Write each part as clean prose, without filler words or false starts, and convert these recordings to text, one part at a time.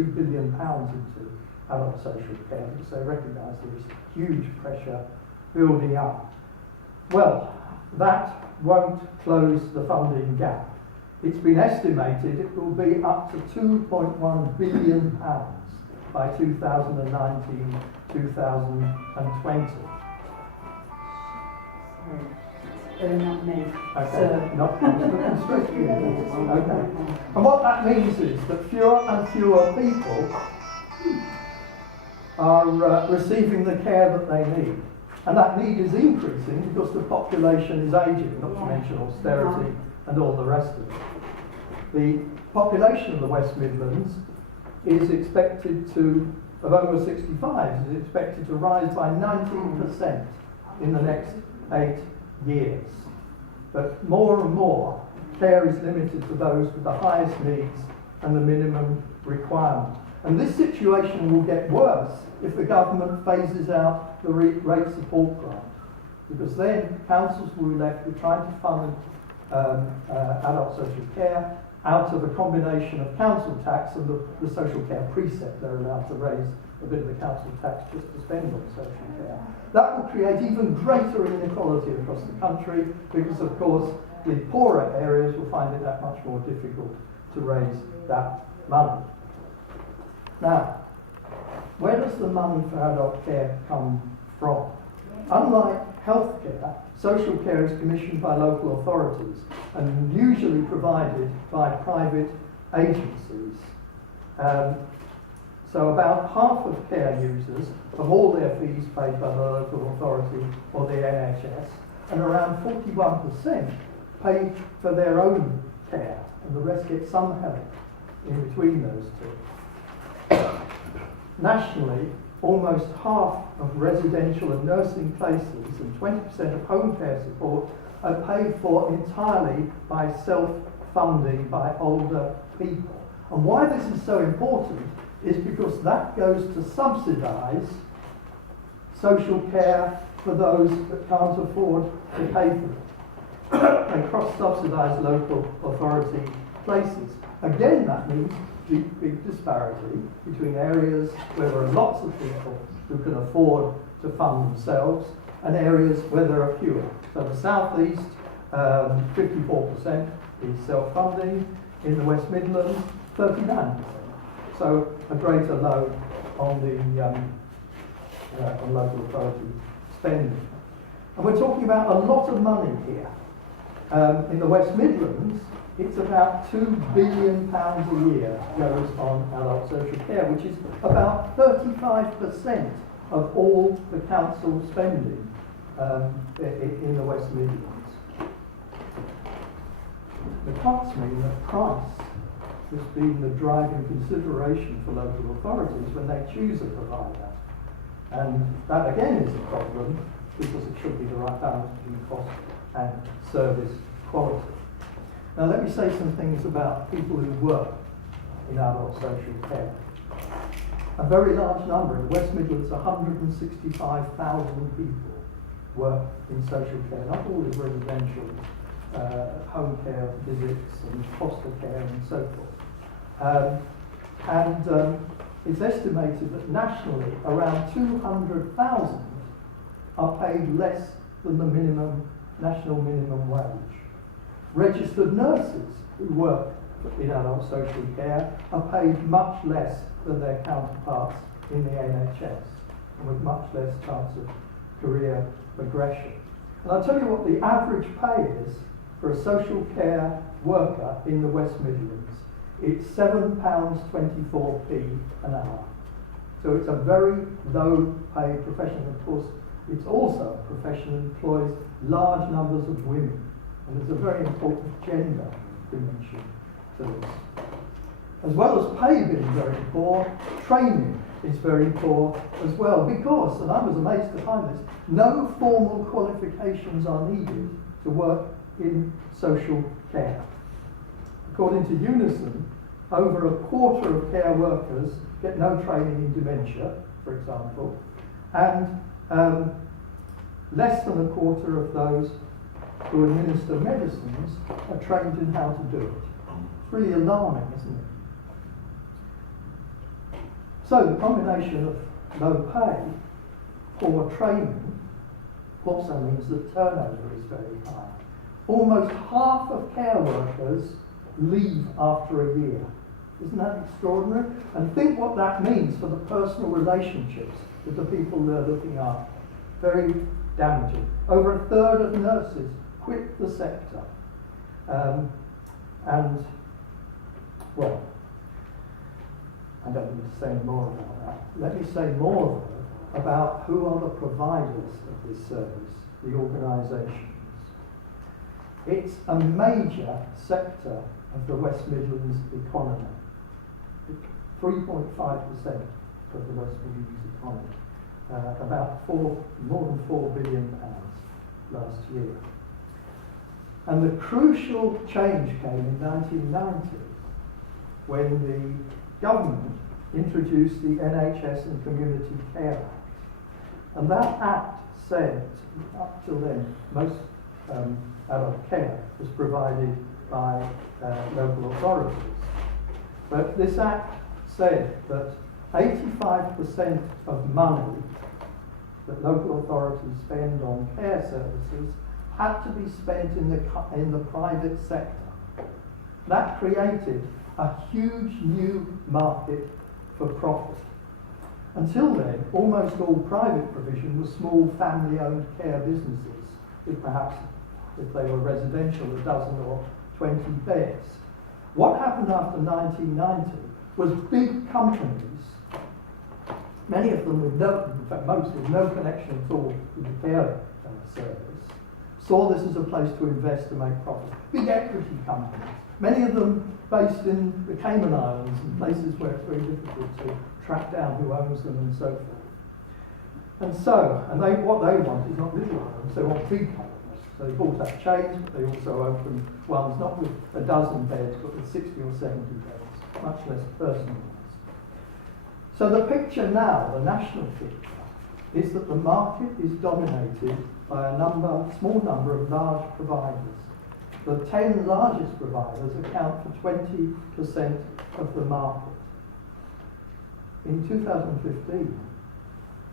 £2 billion into adult social care because they recognise there is huge pressure building up. Well, that won't close the funding gap. It's been estimated it will be up to £2.1 billion by 2019-2020. Not me. Okay, not looking straight to you. Okay. And what that means is that fewer and fewer people are receiving the care that they need. And that need is increasing because the population is aging, not to mention austerity and all the rest of it. The population of the West Midlands is expected to, of over 65, is expected to rise by 19% in the next 8 years. But more and more, care is limited to those with the highest needs and the minimum requirement. And this situation will get worse if the government phases out the rate support grant, because then councils will be left with trying to fund adult social care out of a combination of council tax and the social care precept. They're allowed to raise a bit of the council tax just to spend on social care. That will create even greater inequality across the country because, of course, the poorer areas will find it that much more difficult to raise that money. Now, where does the money for adult care come from? Unlike healthcare, social care is commissioned by local authorities and usually provided by private agencies. So about half of care users have all their fees paid by the local authority or the NHS, and around 41% pay for their own care, and the rest get some help in between those two. Nationally, almost half of residential and nursing places and 20% of home care support are paid for entirely by self-funding by older people. And why this is so important is because that goes to subsidise social care for those that can't afford to pay for it. They cross-subsidise local authority places. Again, that means big disparity between areas where there are lots of people who can afford to fund themselves and areas where there are fewer. So the South East, 54% is self-funding. In the West Midlands, 39%. So a greater load on the on local authority spending. And we're talking about a lot of money here. In the West Midlands, it's about £2 billion a year goes on adult social care, which is about 35% of all the council spending in the West Midlands. The cuts mean that price has been the driving consideration for local authorities when they choose a provider. And that again is a problem because it should be the right balance between cost and service quality. Now let me say some things about people who work in adult social care. A very large number, in the West Midlands, 165,000 people work in social care, not all is residential, home care visits and foster care and so forth. It's estimated that nationally around 200,000 are paid less than the national minimum wage. Registered nurses who work in adult social care are paid much less than their counterparts in the NHS and with much less chance of career progression. And I'll tell you what the average pay is for a social care worker in the West Midlands. It's £7.24p an hour. So it's a very low paid profession. Of course, it's also a profession that employs large numbers of women. And there's a very important gender dimension to this. As well as pay being very poor, training is very poor as well because, and I was amazed to find this, no formal qualifications are needed to work in social care. According to Unison, over a quarter of care workers get no training in dementia, for example, and less than a quarter of those who administer medicines are trained in how to do it. It's really alarming, isn't it? So the combination of low pay, poor training, also means that turnover is very high. Almost half of care workers leave after a year. Isn't that extraordinary? And think what that means for the personal relationships with the people they're looking after. Very damaging. Over a third of nurses quit the sector. And, well, I don't need to say any more about that. Let me say more, though, about who are the providers of this service, the organisations. It's a major sector of the West Midlands economy. 3.5% of the West Midlands economy. About more than £4 billion last year. And the crucial change came in 1990 when the government introduced the NHS and Community Care Act. And that act said, up till then, most adult care was provided by local authorities. But this act said that 85% of money that local authorities spend on care services had to be spent in the private sector. That created a huge new market for profit. Until then, almost all private provision was small family-owned care businesses with perhaps, if they were residential, a dozen or 20 beds. What happened after 1990 was big companies, many of them with no, in fact most with no connection at all with the care service, saw this as a place to invest to make profit. Big equity companies, many of them based in the Cayman Islands and places where it's very difficult to track down who owns them and so forth. And so, what they want is not little homes, they want big homes. So they bought up chains, but they also opened ones not with a dozen beds, but with 60 or 70 beds, much less personalised. So the picture now, the national picture, is that the market is dominated by a small number of large providers. The 10 largest providers account for 20% of the market. In 2015,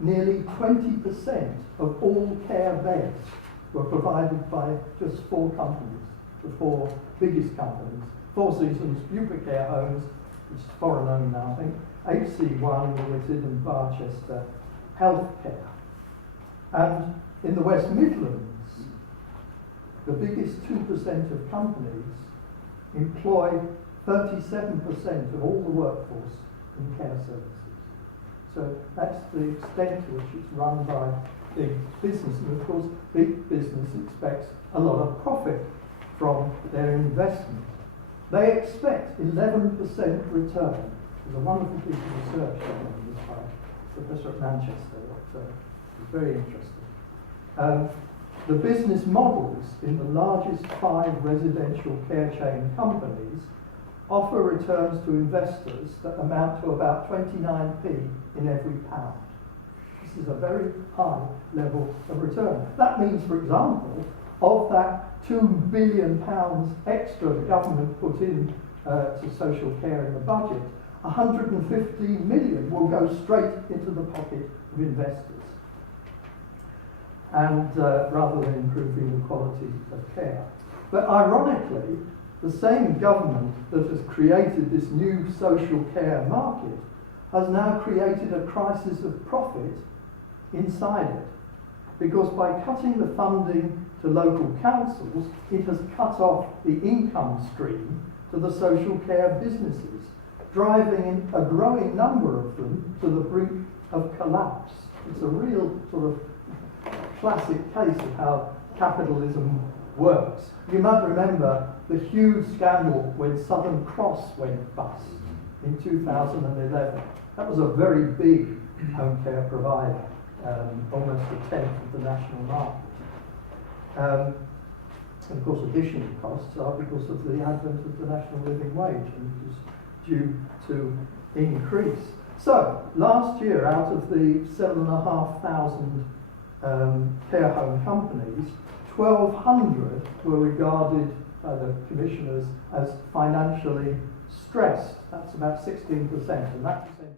nearly 20% of all care beds were provided by just 4 companies, the 4 biggest companies. Four Seasons, Bupa Care Homes, which is foreign owned now, I think, HC1 Limited and Barchester Healthcare. And in the West Midlands, the biggest 2% of companies employ 37% of all the workforce in care services. So that's the extent to which it's run by big business. And of course, big business expects a lot of profit from their investment. They expect 11% return. There's a wonderful piece of research on this by a professor at Manchester that is very interesting. The business models in the largest 5 residential care chain companies offer returns to investors that amount to about 29p in every pound. This is a very high level of return. That means, for example, of that £2 billion extra the government put in to social care in the budget, 115 million will go straight into the pocket of investors. And rather than improving the quality of care. But ironically, the same government that has created this new social care market has now created a crisis of profit inside it. Because by cutting the funding to local councils, it has cut off the income stream to the social care businesses, driving a growing number of them to the brink of collapse. It's a real sort of classic case of how capitalism works. You might remember the huge scandal when Southern Cross went bust in 2011. That was a very big home care provider, almost a tenth of the national market. And of course, additional costs are because of the advent of the national living wage, and it is due to increase. So, last year, out of the 7,500 care home companies, 1,200 were regarded by the commissioners as financially stressed. That's about 16%, and that percentage